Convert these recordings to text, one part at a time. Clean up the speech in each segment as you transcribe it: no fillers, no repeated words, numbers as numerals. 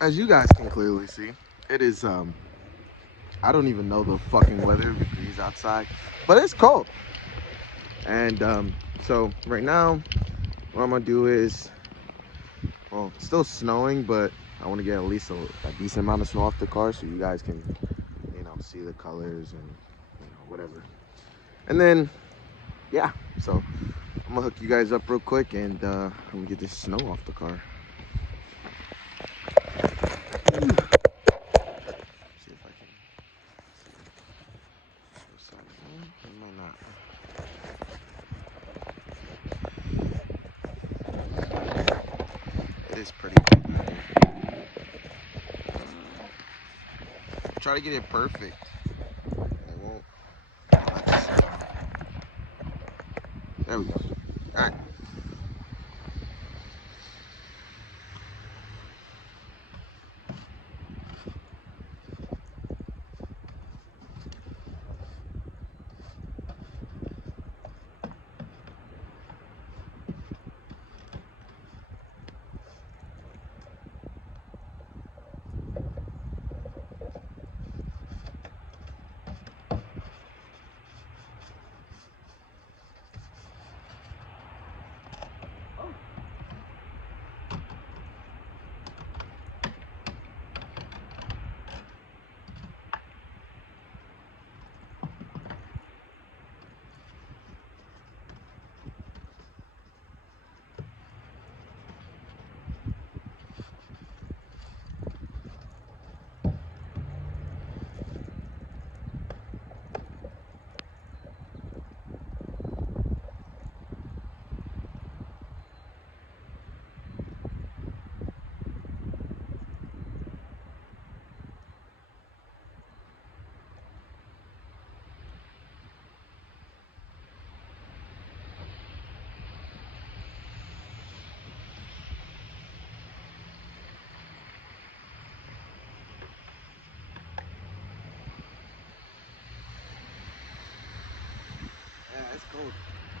as you guys can clearly see, it is I don't even know the fucking weather degrees outside, but it's cold. And so right now, what I'm gonna do is, well, it's still snowing, but I want to get at least a decent amount of snow off the car so you guys can, see the colors and whatever. And then yeah, so I'm gonna hook you guys up real quick and I'm gonna get this snow off the car. See if I can see the side. It might not. It is pretty cold out here. Try to get it perfect. It won't. There we go. All right. Yeah, it's cold.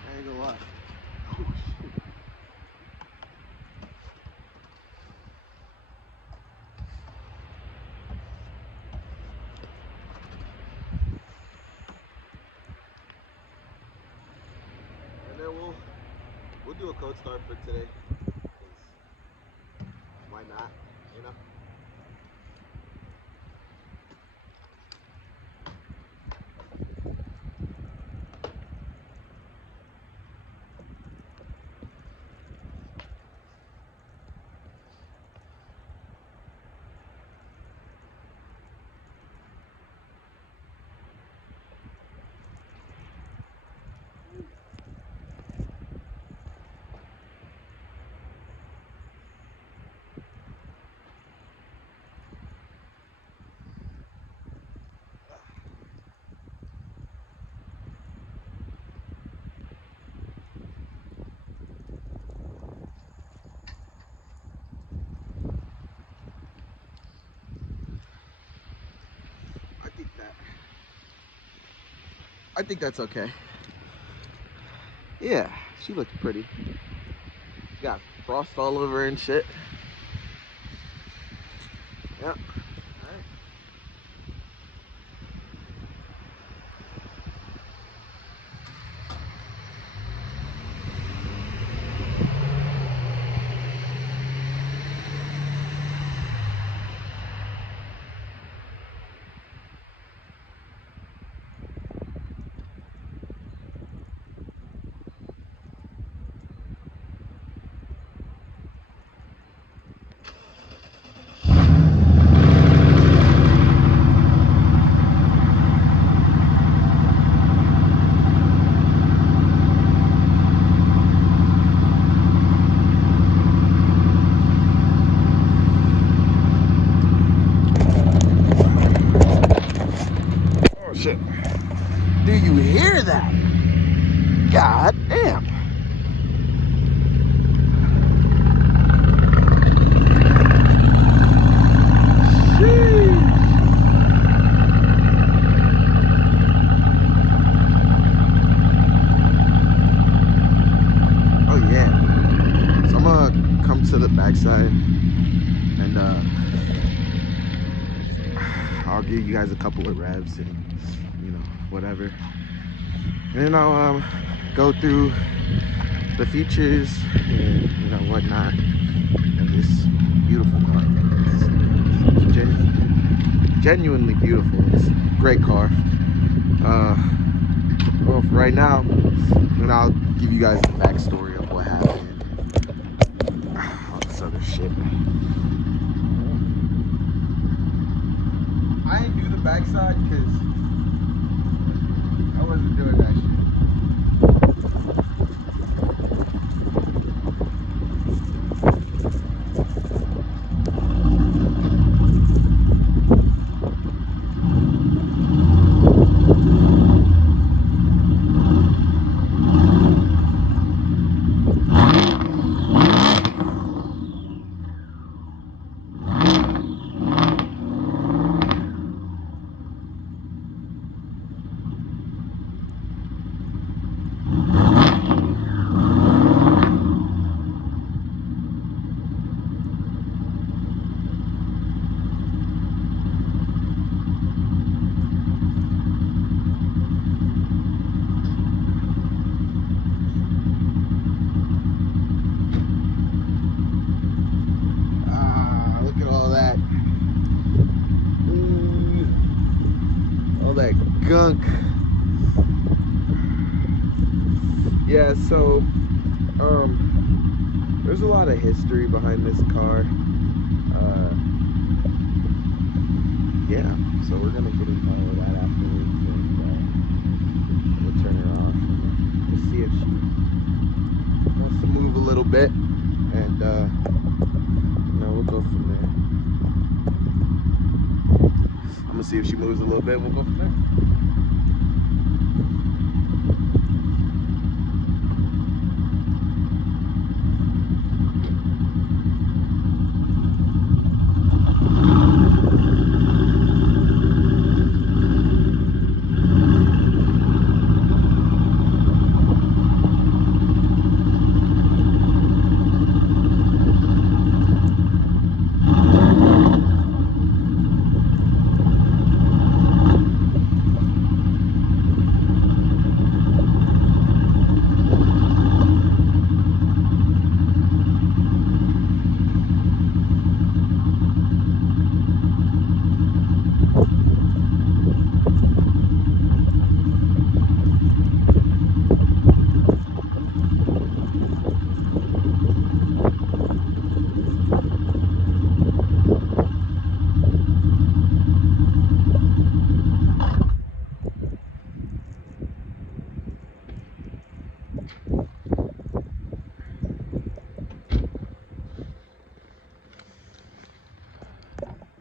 I ain't gonna lie. Oh shit. And then we'll do a code start for today. 'Cause why not? You know. I think that. I think that's okay. Yeah, she looks pretty. She got frost all over her and shit. Yeah. All right. Oh shit. Do you hear that? God damn. Sheesh. Oh yeah. So I'm gonna come to the backside and I'll give you guys a couple of revs and whatever. And then I'll go through the features and whatnot of this beautiful car. It's genuinely beautiful. It's a great car. Well, for right now, and I'll give you guys the backstory of what happened, all this other shit. I didn't do the backside because I wasn't doing that shit. Look at all that. All that gunk. Yeah, so there's a lot of history behind this car. Yeah, so we're gonna get into all of that afterwards, and we'll turn her off. We'll see if she wants to move a little bit, and we'll go from there. I'm gonna see if she moves a little bit. We'll go from there.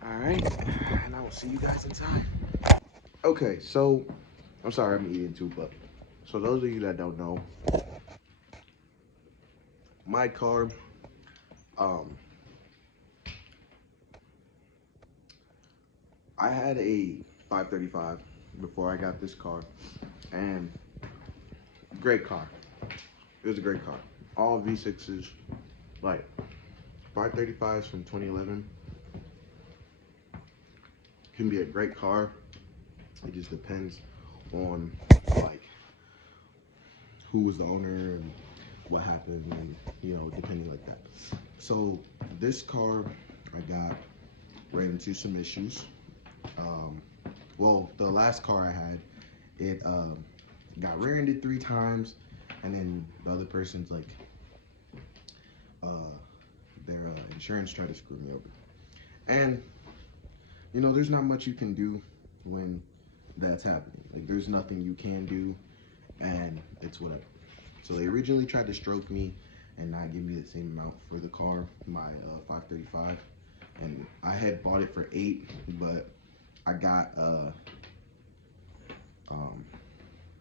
Alright, and I will see you guys inside. Okay, so, I'm sorry I'm eating too, but, so those of you that don't know, my car, I had a 535 before I got this car, and great car. It was a great car. All V6s, like, 535s from 2011 can be a great car. It just depends on like who was the owner and what happened, and depending like that. So this car I got ran into some issues. Well, the last car I had, it got rear-ended 3 times, and then the other person's like their insurance tried to screw me over. And there's not much you can do when that's happening. Like, there's nothing you can do, and it's whatever. So they originally tried to stroke me and not give me the same amount for the car, my 535, and I had bought it for 8, but I got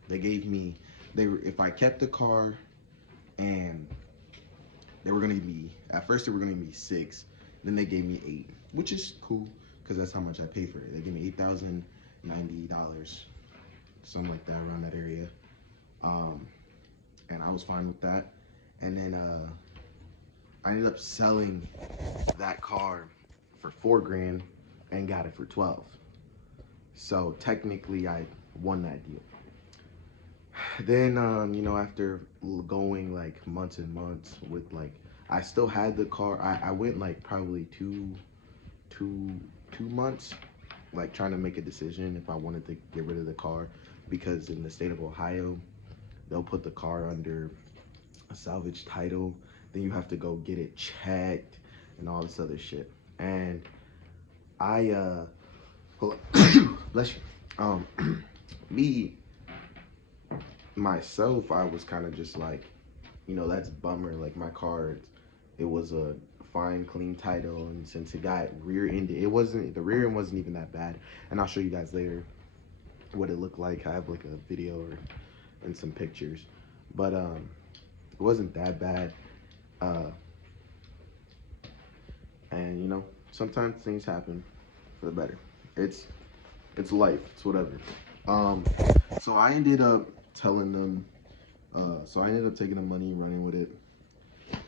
they gave me, if I kept the car, and they were gonna give me, at first they were gonna give me 6, then they gave me 8, which is cool because that's how much I paid for it. They gave me $8,090, something like that, around that area. And I was fine with that. And then I ended up selling that car for $4 grand and got it for 12. So technically, I won that deal. Then, you know, after going like months and months with like, I still had the car. I went like probably two, 2 months, like trying to make a decision if I wanted to get rid of the car, because in the state of Ohio, they'll put the car under a salvage title. Then you have to go get it checked and all this other shit. And I, bless you. Me myself, I was kind of just like, you know, that's bummer. Like my car, it was a fine, clean title, and since it got rear-ended, it wasn't, the rear end wasn't even that bad. And I'll show you guys later what it looked like. I have like a video and some pictures, but it wasn't that bad. Uh, and you know, sometimes things happen for the better. It's life. It's whatever. Um, so I ended up telling them. So I ended up taking the money, running with it,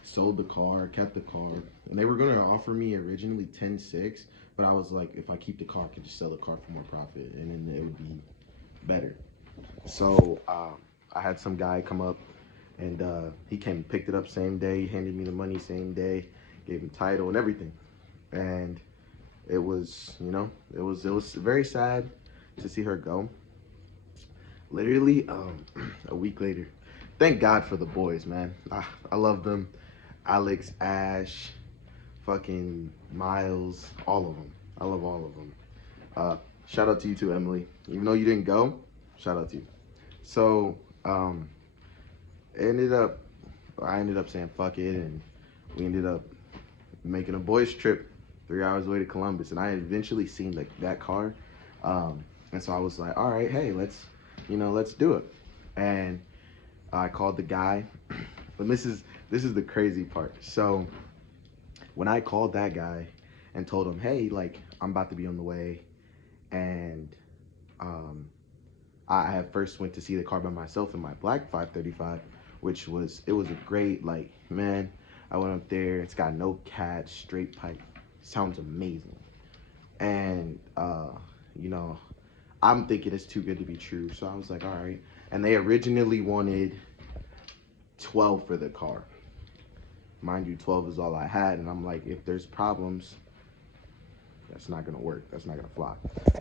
sold the car, kept the car, and they were gonna offer me originally 10.6, but I was like, if I keep the car, I could just sell the car for more profit, and then it would be better. So I had some guy come up, and he came and picked it up same day, handed me the money same day, gave him title and everything, and it was, you know, it was very sad to see her go. Literally, a week later. Thank God for the boys, man. I love them. Alex, Ash, fucking Miles, all of them. I love all of them. Shout out to you too, Emily. Even though you didn't go, shout out to you. So, it ended up, I ended up saying fuck it, and we ended up making a boys trip 3 hours away to Columbus. And I had eventually seen like that car, and so I was like, all right, hey, let's do it. And I called the guy, and this is the crazy part. So when I called that guy and told him, hey, like I'm about to be on the way, and um, I had first went to see the car by myself in my black 535, which was, it was a great, like, man, I went up there. It's got no catch, straight pipe, sounds amazing. And you know, I'm thinking it's too good to be true, so I was like, all right. And they originally wanted 12 for the car. Mind you, 12 is all I had, and I'm like, if there's problems, that's not gonna work. That's not gonna fly.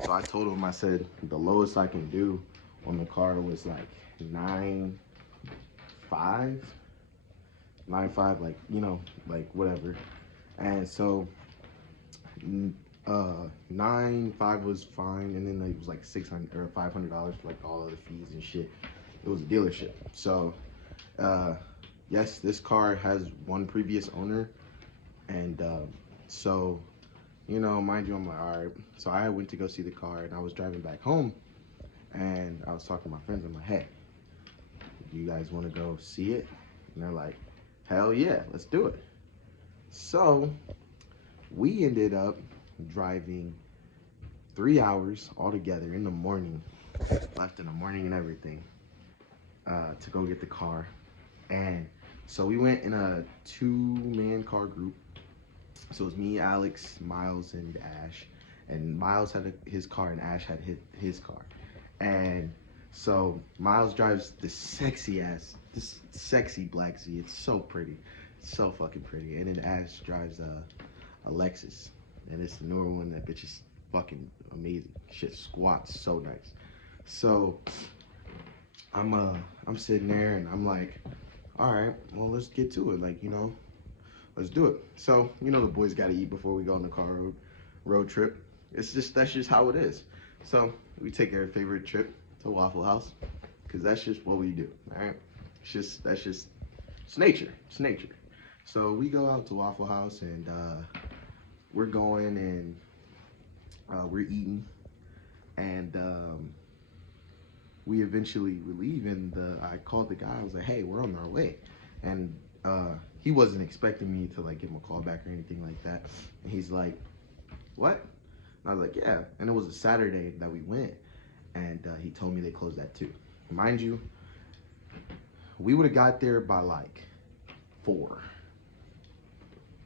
So I told him, I said, the lowest I can do on the car was like 9.5, 9.5, like, you know, like whatever. And so 9.5 was fine, and then it was like $600 or $500 for like all of the fees and shit. It was a dealership. So yes, this car has one previous owner, and so, you know, mind you, I'm like, all right. So I went to go see the car, and I was driving back home, and I was talking to my friends. I'm like, hey, do you guys want to go see it? And they're like, hell yeah, let's do it. So we ended up driving 3 hours altogether in the morning, left in the morning and everything, to go get the car. And so we went in a 2-man car group. So it was me, Alex, Miles, and Ash. And Miles had his car, and Ash had his car. And so Miles drives this sexy black Z. It's so pretty, so fucking pretty. And then Ash drives a Lexus, and it's the newer one. That bitch is fucking amazing. Shit squats so nice. So I'm sitting there, and I'm like, all right, well, let's get to it. Like, you know, let's do it. So, you know, the boys got to eat before we go on the car road trip. That's just how it is. So we take our favorite trip to Waffle House, because that's just what we do. All right, it's nature. It's nature. So we go out to Waffle House, and we're going, and we're eating, and we eventually leave, and I called the guy. I was like, hey, we're on our way. And he wasn't expecting me to like give him a call back or anything like that. And he's like, what? And I was like, yeah. And it was a Saturday that we went, and he told me they closed at 2. Mind you, we would have got there by like 4.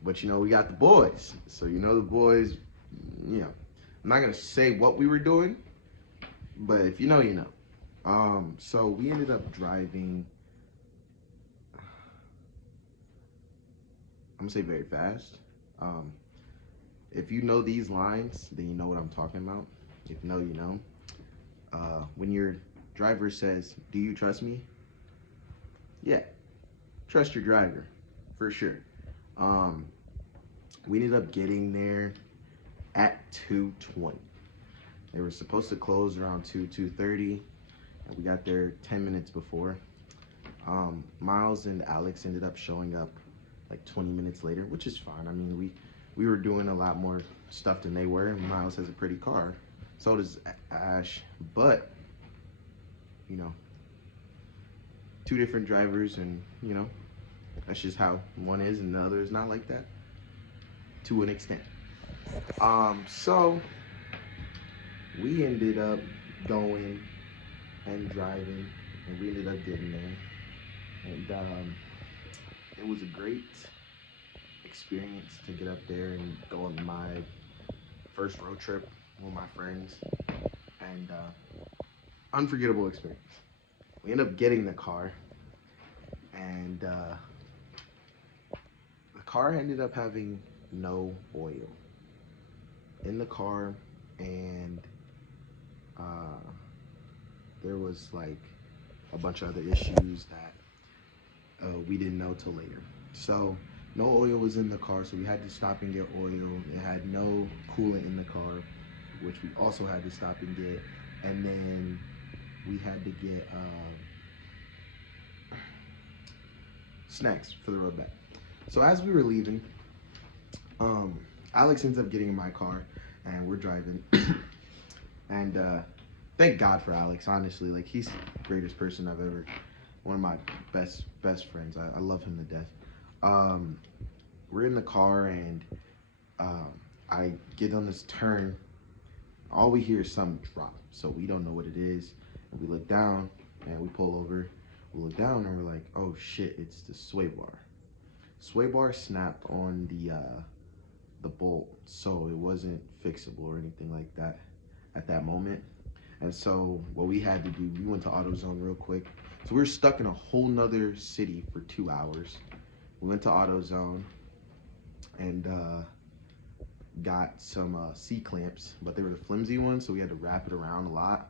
But you know, we got the boys. So you know the boys, you know, I'm not gonna say what we were doing, But if you know, you know. So we ended up driving, I'm gonna say very fast. Um, if you know these lines, then you know what I'm talking about. If you know, you know. When your driver says, "Do you trust me?" Yeah, trust your driver, for sure. Um, we ended up getting there at 2:20. They were supposed to close around 2:30, and we got there 10 minutes before. Miles and Alex ended up showing up like 20 minutes later, which is fine. I mean, we were doing a lot more stuff than they were. Miles has a pretty car, so does Ash. But you know, two different drivers, and you know, that's just how one is, and the other is not like that to an extent. So we ended up going and driving, and we ended up getting there, and it was a great experience to get up there and go on my first road trip with my friends, and unforgettable experience. We ended up getting the car, and the car ended up having no oil in the car, and uh, there was like a bunch of other issues that we didn't know till later. So no oil was in the car, so we had to stop and get oil. It had no coolant in the car, which we also had to stop and get. And then we had to get snacks for the road back. So as we were leaving, um, Alex ends up getting in my car, and we're driving. And thank God for Alex, honestly. Like, he's the greatest person I've ever, one of my best friends. I love him to death. We're in the car, and um, I get on this turn. All we hear is something drop, so we don't know what it is. And we look down, and we pull over. We look down, and we're like, "Oh shit! It's the sway bar." Sway bar snapped on the bolt, so it wasn't fixable or anything like that at that moment. And so what we had to do, we went to AutoZone real quick. So we were stuck in a whole nother city for 2 hours. We went to AutoZone and got some C-clamps, but they were the flimsy ones, so we had to wrap it around a lot.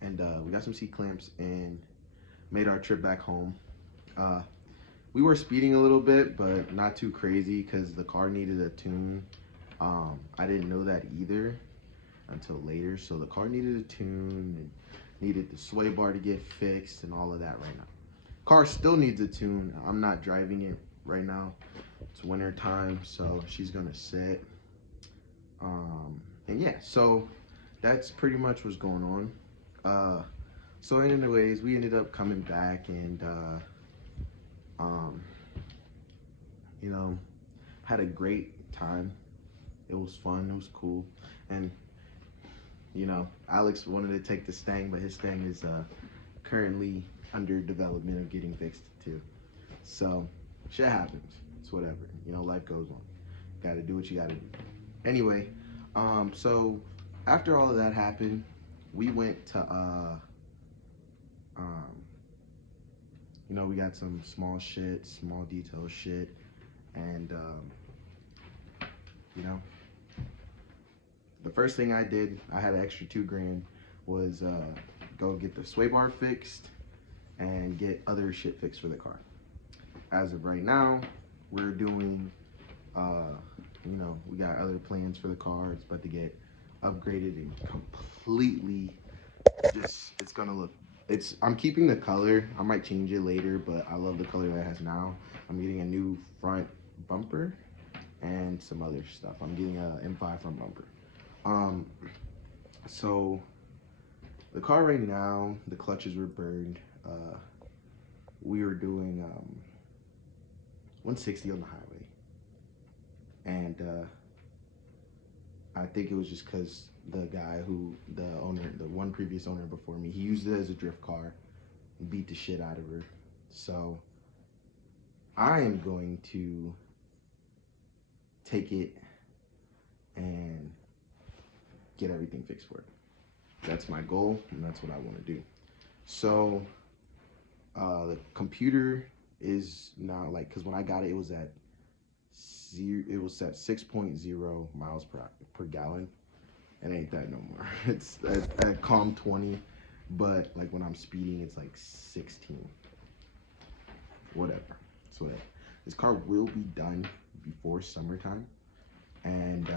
And we got some C-clamps and made our trip back home. Uh, we were speeding a little bit, but not too crazy because the car needed a tune. I didn't know that either until later. So the car needed a tune and needed the sway bar to get fixed and all of that right now. Car still needs a tune. I'm not driving it right now. It's winter time, so she's gonna sit. And yeah, so that's pretty much what's going on. So anyways, we ended up coming back and um, you know, had a great time. It was fun. It was cool, and you know, Alex wanted to take the Stang, but his Stang is currently under development of getting fixed too. So shit happens. It's whatever. You know, life goes on. Gotta do what you gotta do. Anyway, so after all of that happened, we went to um, you know, we got some small shit, small detail shit, and you know, the first thing I did, I had an extra $2 grand, was go get the sway bar fixed and get other shit fixed for the car. As of right now, we're doing, you know, we got other plans for the car. It's about to get upgraded and completely just, it's gonna look, I'm keeping the color. I might change it later, but I love the color that it has now. I'm getting a new front bumper and some other stuff. I'm getting a M5 front bumper. So the car right now, the clutches were burned. We were doing 160 on the highway, and I think it was just because the guy the one previous owner before me, he used it as a drift car and beat the shit out of her. So I am going to take it and get everything fixed for it. that's my goal, and that's what I want to do. So the computer is now like, because when I got it, it was at 6.0 miles per gallon. It ain't that no more. It's at calm 20, but like when I'm speeding, it's like 16. Whatever. So this car will be done before summertime, and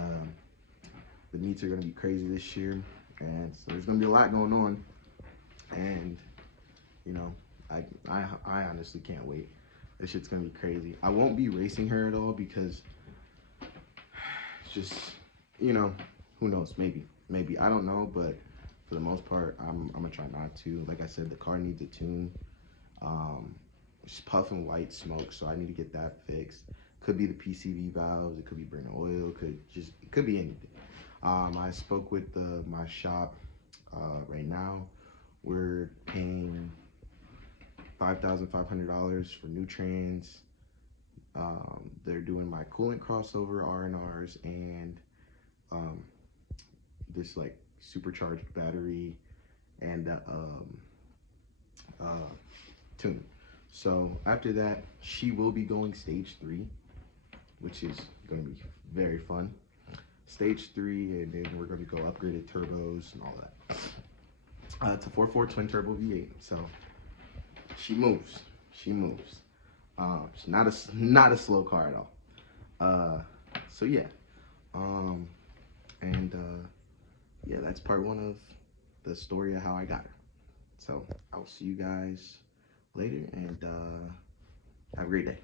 the meets are gonna be crazy this year, and so there's gonna be a lot going on, and you know, I honestly can't wait. This shit's gonna be crazy. I won't be racing her at all because it's just, you know, who knows? Maybe I don't know, but for the most part, I'm gonna try not to. Like I said, the car needs a tune. It's puffing white smoke, so I need to get that fixed. Could be the PCV valves, it could be burning oil, it could be anything. I spoke with my shop. Right now, we're paying $5,500 for new trans. They're doing my coolant crossover R&Rs and this like supercharged battery and tune. So after that, she will be going stage 3, which is going to be very fun. Stage 3, and then we're going to go upgraded turbos and all that. It's a 4.4 twin turbo V8. So she moves. She moves. She's not a slow car at all. So yeah. Yeah, that's part 1 of the story of how I got her. So I will see you guys later, and have a great day.